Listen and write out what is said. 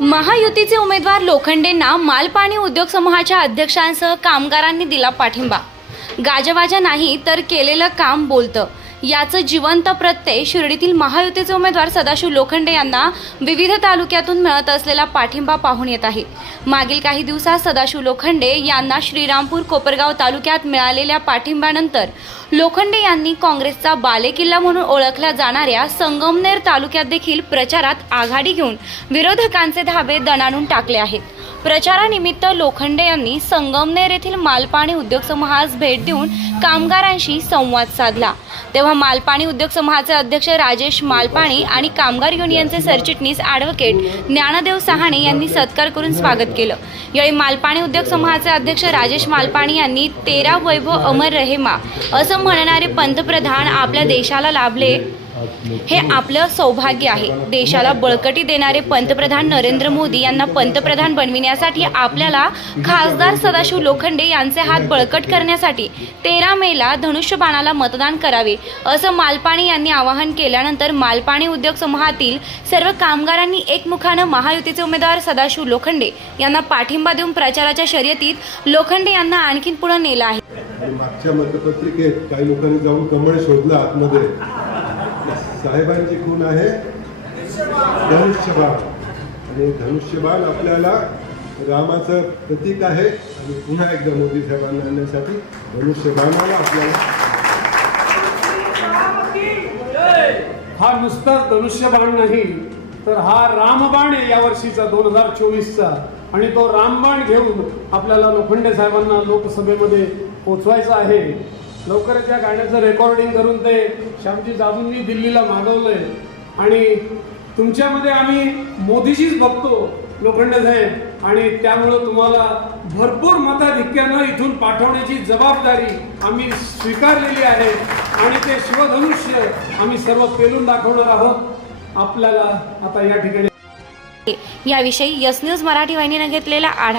महायुतीचे उमेदवार लोखंडेंना मालपाणी उद्योग समूहाच्या अध्यक्षांसह कामगारांनी दिला पाठिंबा. गाजवाजा नाही तर केलेलं काम बोलतं. याचं जिवंत प्रत्यय शिर्डीतील महायुतीचे उमेदवार सदाशिव लोखंडे यांना विविध तालुक्यातून मिळत असलेला पाठिंबा पाहून येत आहे. मागील काही दिवसात सदाशिव लोखंडे यांना श्रीरामपूर कोपरगाव तालुक्यात मिळालेल्या पाठिंब्यानंतर लोखंडे यांनी काँग्रेसचा बालेकिल्ला म्हणून ओळखल्या जाणाऱ्या संगमनेर तालुक्यात देखील प्रचारात आघाडी घेऊन विरोधकांचे धाबे दणाणून टाकले आहेत. प्रचारानिमित्त लोखंडे यांनी संगमनेर येथील मालपाणी उद्योग समूहास भेट देऊन कामगारांशी संवाद साधला. तेव्हा मालपाणी उद्योग समूहाचे अध्यक्ष राजेश मालपाणी आणि कामगार युनियनचे सरचिटणीस ॲडव्होकेट ज्ञानदेव सहाणे यांनी सत्कार करून स्वागत केलं. यावेळी मालपाणी उद्योग समूहाचे अध्यक्ष राजेश मालपाणी यांनी तेरा वैभव अमर रहेमा असं म्हणणारे पंतप्रधान आपल्या देशाला लाभले हे आपलं सौभाग्य आहे. देशाला बळकटी देणारे पंतप्रधान नरेंद्र मोदी यांना पंतप्रधान बनविण्यासाठी आपल्याला खासदार सदाशिव लोखंडे यांचे हात बळकट करण्यासाठी तेरा मेला धनुष्यबाणाला मतदान करावे असं मालपाणी यांनी आवाहन केल्यानंतर मालपाणी उद्योग समूहातील सर्व कामगारांनी एकमुखानं महायुतीचे उमेदवार सदाशिव लोखंडे यांना पाठिंबा देऊन प्रचाराच्या शर्यतीत लोखंडे यांना आणखीन पुढे नेलं आहे. मागच्या मतपत्रिकेत काही लोकांनी जाऊन कमळ शोधलं आतमध्ये. साहेबांची खूण आहे. धनुष्यबाण. आणि धनुष्यबाण आपल्याला रामाचं प्रतीक आहे. आणि पुन्हा एकदा मोदी साहेबांना आणण्यासाठी धनुष्यबाणाला आपल्याला हा नुसता धनुष्यबाण नाही तर हा रामबाण आहे या वर्षीचा दोन हजार चोवीसचा. आणि तो रामबाण घेऊन आपल्याला लोखंडे साहेबांना लोकसभेमध्ये पोचवायचा आहे. लवकरच या गाण्याचं रेकॉर्डिंग करून ते श्यामजी जाधूंनी दिल्लीला मागवलंय. आणि तुमच्यामध्ये आम्ही मोदीजीच बघतो लोखंड साहेब. आणि त्यामुळं तुम्हाला भरपूर मताधिक्यानं इथून पाठवण्याची जबाबदारी आम्ही स्वीकारलेली आहे. आणि ते शिवधनुष्य आम्ही सर्व पेलून दाखवणार आहोत. आपल्याला आता या ठिकाणी याविषयी यस न्यूज मराठी वाहिनीनं घेतलेला आढावा.